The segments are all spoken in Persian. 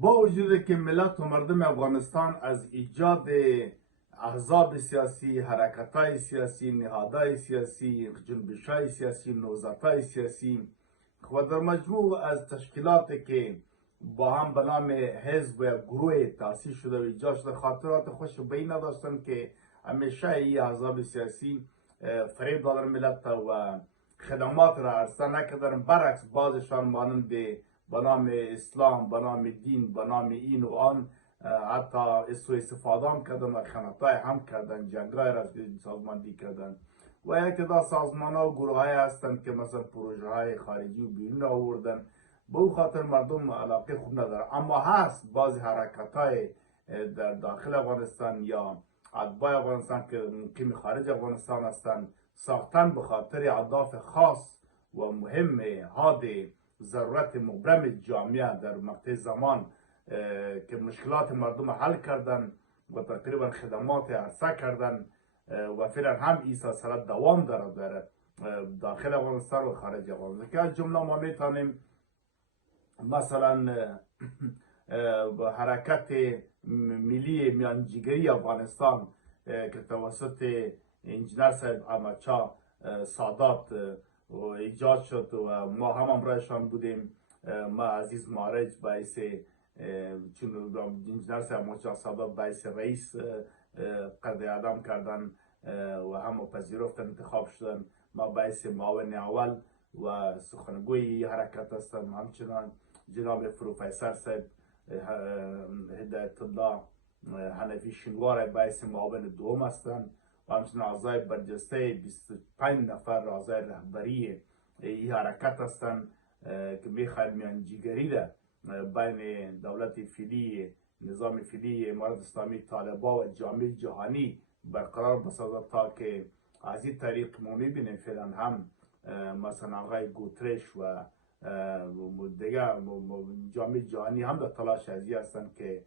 با وجود که ملت و مردم افغانستان از ایجاد احزاب سیاسی، حرکت‌های سیاسی، نهادهای سیاسی، جنبش‌های سیاسی، نهضت‌های سیاسی و در مجموع از تشکیلاتی که با هم به نام حزب و گروه تأسیس شده و ایجاد شده خاطرات خوش به این نداشتن که همیشه این احزاب سیاسی فریب دادن ملت و خدمات را عرضه نکردن، برعکس بعضشان مانند به نام اسلام، به نام دین، به نام این و آن حتی استفاده هم کردن و خیانت‌های هم کردن، جنگ‌های را سازماندهی کردن و یکی دا سازمان ها و گروه های هستند که مثلا پروژه های خارجی و بیرون آوردن. به او خاطر مردم علاقه خوب نداره، اما هست بعضی حرکت های در داخل افغانستان یا اتباع افغانستان که مقیم خارج افغانستان هستند، ساختن به خاطر اهداف خاص و مهم حاد ضرورت مبرم جامعه در مقطع زمان که مشکلات مردم حل کردن و تقریبا خدمات عرصه کردن و فعلا هم این سلسله دوام داره در داخل افغانستان و خارج افغانستان، که از جمله ما میتونیم مثلا حرکت ملی میانجیگری افغانستان که توسط انجینر صاحب احمدشاه سادات ایجاد شد و ما هم همراهشان بودیم. ما عزیز مارج باعث چون انجینر صاحب احمدشاه سادات باعث رئیس قد اعدام کردن و هم پذیرفتن انتخاب شدن، ما باعث معاون اول و سخنگوی حرکت هستم. همچنان جناب پروفسور صاحب هدایت الله حنفی شنوار باعث معاون دوم هستند و همچنین اعضای برجسته 25 نفر اعضای رهبری این حرکت هستند که میخواهد میانجیگری را بین دولت فعلی، نظام فعلی امارت اسلامی طالبان و جامعه جهانی برقرار بسازد تا که از این طریق ما میبینیم فعلا هم مثلا آقای گوترش و دیگه جامعه جهانی هم در تلاش ازی هستند که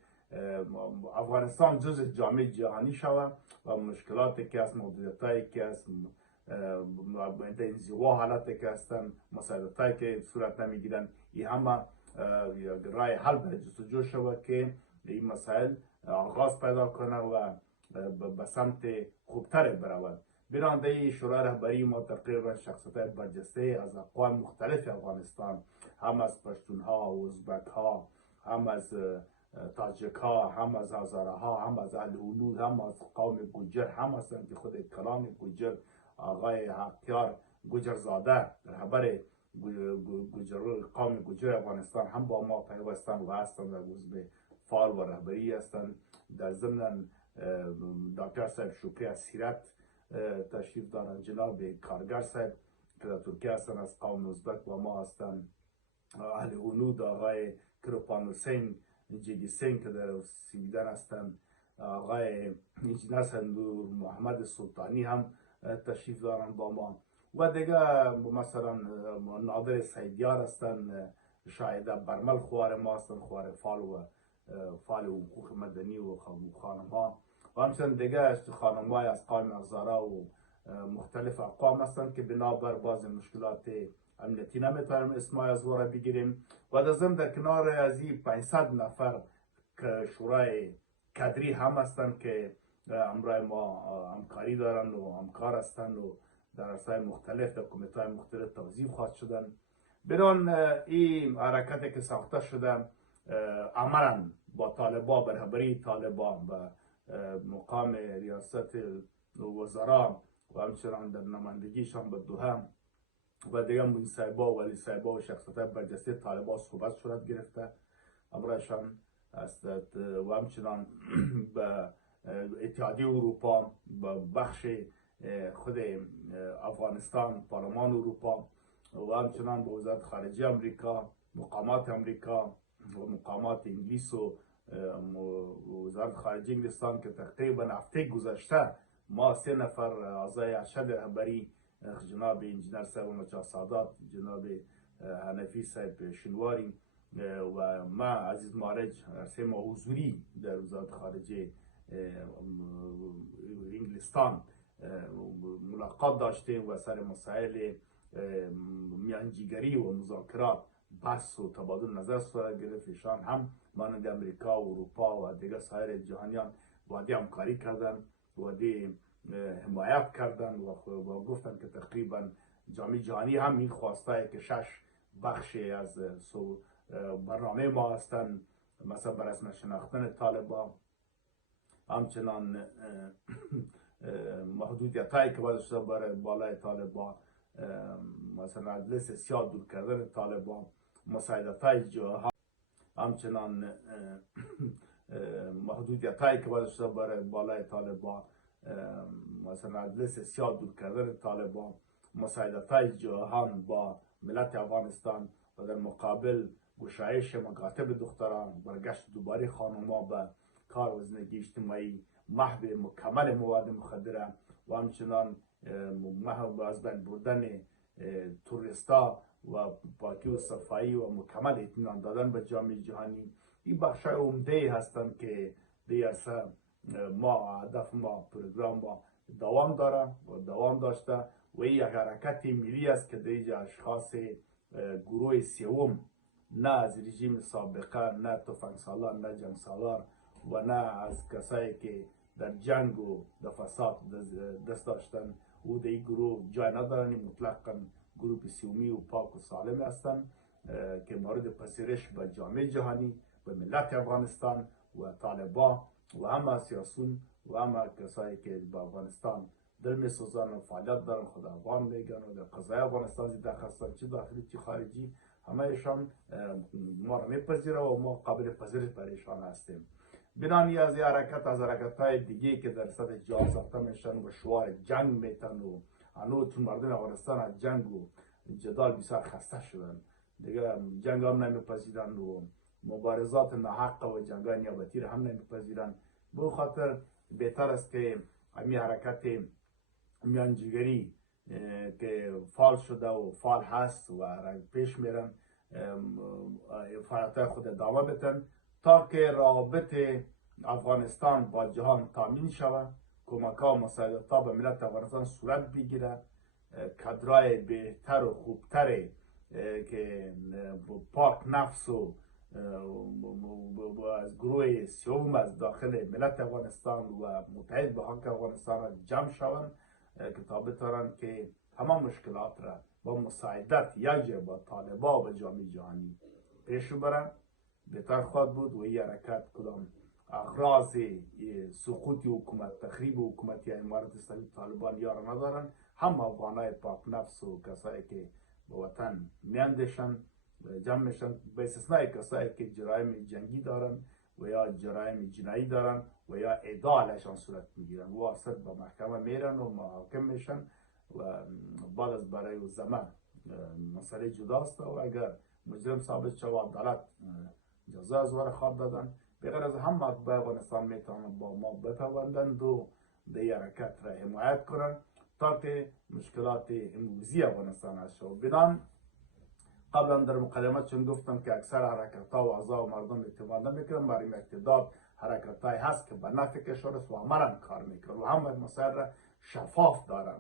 افغانستان جز جامعه جهانی شود و مشکلاتی که هست، محدودیتایی که هست، انزوا حالتی که هستن، مساعدتایی که صورت نمیگیرن، این همه رای حل برای جستجو شود که این مسائل آغاز پیدا کنه و به سمت خوبتر برود. برانده شورای رهبری ما تقریبا شخصیت برجسته از اقوام مختلف افغانستان، هم از پشتون ها، ازبک ها، هم از تاجک ها، هم از هزاره ها، هم از اهل هنود، هم از قوم گوجر هم هستند که خود کلان گوجر آقای حقیار گوجرزاده رهبر قوم گوجر افغانستان هم با ما پیوستن و هستند و عضو فعال و رهبری هستند. در ضمن دکتر صاحب شوقی از سیرت تشریف دارند، جناب کارگر صاحب که در ترکیه هستند از قوم ازبک و ما هستند، اهل هنود آقای کروپان حسین جدی سنگ که در سویدن هستند، آقای انجینر سندور محمد سلطانی هم تشریف دارند با ما و دیگه مثلا نادر سیدیار هستند، شاهد برمل خوار ما هستند، خوار فعال حقوق مدنی و خانم ها و همچنین دیگه خانم های از قوم هزاره و مختلف اقوام هستند که بنابر بعض مشکلات امنیتی نمیتونیم اسمای از ورا بگیریم و در ضمن در کنار از این 500 نفر که شورای کادری هم هستند که همراه ما همکاری دارند و همکار هستند و در عرصه‌های مختلف در کمیته‌های مختلف توظیف خواهد شدن. بران این حرکتی که ساخته شده عملاً با طالبان، به رهبری طالبان و مقام ریاست وزرا و همچنان در نمایندگیشان به دوحه و دیگه موین صاحبا و ولی صاحبا و شخصیت برجسته طالبان صحبت صورت گرفته امرشان است و همچنان به اتحادیه اروپا، به بخش خود افغانستان، پارلمان اروپا و همچنان به وزارت خارجه امریکا، مقامات امریکا و مقامات انگلیس و وزارت خارجه انگلستان که تقریبا هفته گذشته ما 3 نفر اعضای ارشد رهبری جناب انجینر صاحب احمدشاه سادات، جناب حنفی صاحب شنواری و ما عزیز مارج 3 ماه حضوری در وزارت خارجه انگلستان ملاقات داشتیم و سر مسائل میانجیگری و مذاکرات بحث و تبادل نظر صورت گرفت. ایشان هم مانند امریکا و اروپا و دیگر سایر جهانیان وعده همکاری کردن، وعده حمایت کردن و گفتن که تقریبا جامعه جهانی هم این خواسته که 6 بخشی از برنامه ما هستند، مثلا بر اسم شناختن طالبان، همچنان محدودیت هایی که وضع شده برای بالای طالبان، مثلا از لیست سیاه دور کردن طالبان، مساعدت های جهان، همچنان محدودیت هایی که وضع شده برای بالای طالبان، مثلا از لیست سیاه دور کردن طالبان، مساعدت های جهان با ملت افغانستان و در مقابل گشایش مکاتب دختران، برگشت دوباره خانوما به کار و زندگی اجتماعی، محو مکمل مواد مخدره و همچنان محو از بین بردن توریستا و پاکی و صفایی و مکمل اطمینان دادن به جامعه جهانی. این بخش عمده هستند که دیگه ما هدف ما پروگرام ما دوام داره و دوام داشته و این یک حرکت ملی است که دیگه اشخاص گروه سوم، نه از رژیم سابقه، نه تفنگ سالار، نه جنگ سالار و نه از کسایی که در جنگ و در فساد دست داشتن و در این گروه جای ندارن، مطلقا گروه سومی و پاک و سالم هستند که مورد پذیرش به جامعه جهانی، به ملت افغانستان و طالبان و همه سیاسون و همه کسایی که به افغانستان دل می سوزن و فعالیت دارن، خود افغان میگن و در قضای افغانستان زیده هستن، چه داخلی چه خارجی، همه ایشان ما را میپذیره و ما قابل پذیرش برای ایشان هستیم. بنانی از این حرکت از حرکت های دیگه که در سطح جهان ساخته میشن و شعار جنگ میتن و هنوز چون مردم افغانستان از جنگ و جدال بسیار خسته شدن، دیگه جنگ هم نمیپذیرن و مبارزات ناحق و جنگ های نیابتی را هم نمیپذیرن. به خاطر بهتر است که همین حرکت میانجیگری که فعال شده و فعال هست و پیش میرن فعالیت خود ادامه بدن تا که رابط افغانستان با جهان تامین شود، کمک ها و مساعدت ها به ملت افغانستان صورت بگیره، کادرای بهتر و خوبتر که پاک نفس و از گروه سوم از داخل ملت افغانستان و متحد به حق افغانستان جمع شوند که تا بتوانند که تمام مشکلات را با مساعدت یک با طالبان و جامعه جهانی پیش برند. بهتر خواهد بود و این حرکت کدام اغراض سقوط حکومت، تخریب حکومت یا امارت اسلامی طالبان یار ندارن. هم افغانای پاک نفس و کسایی که به وطن میاندیشن جمع میشن، به استثنای کسایی که جرایم جنگی دارن و یا جرایم جنایی دارن و یا ادعا علیشان صورت میگیرن و اصلا به محکمه میرن و محاکم میشن و بعد از برای و زمان مسئله جداست و اگر مجرم ثابت شود عدالت جزا از وار خواب دادن. بغیر از هم به افغانستان میتونن با ما بپیوندند و دی حرکت را حمایت کنند تا که مشکلات امروزی افغانستان حل شود. بدان قبلا در مقدمه چون گفتم که اکثر حرکت ها و اعضا و مردم اعتماد نمیکنن، برای اقتدار حرکت های هست که به نفع کشور است و عملا کار میکنن و هم مسائل را شفاف دارن،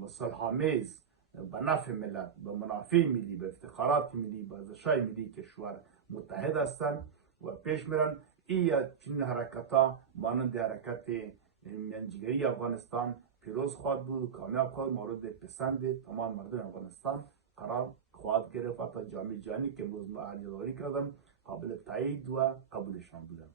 مصلح‌آمیز، به نفع ملت، به منافع ملی، به افتخارات ملی، به ارزش‌های ملی کشور متحد هستند و پیش میرن. این چنین حرکت ها مانند حرکت میانجیگری افغانستان پیروز خواهد بود و کامیاب خواهد مورد پسند تمام مردم افغانستان قرار خواهد گرفت تا جامعه جهانی که امروز ما علی‌داری کردم قابل تایید و قبولشان بودن.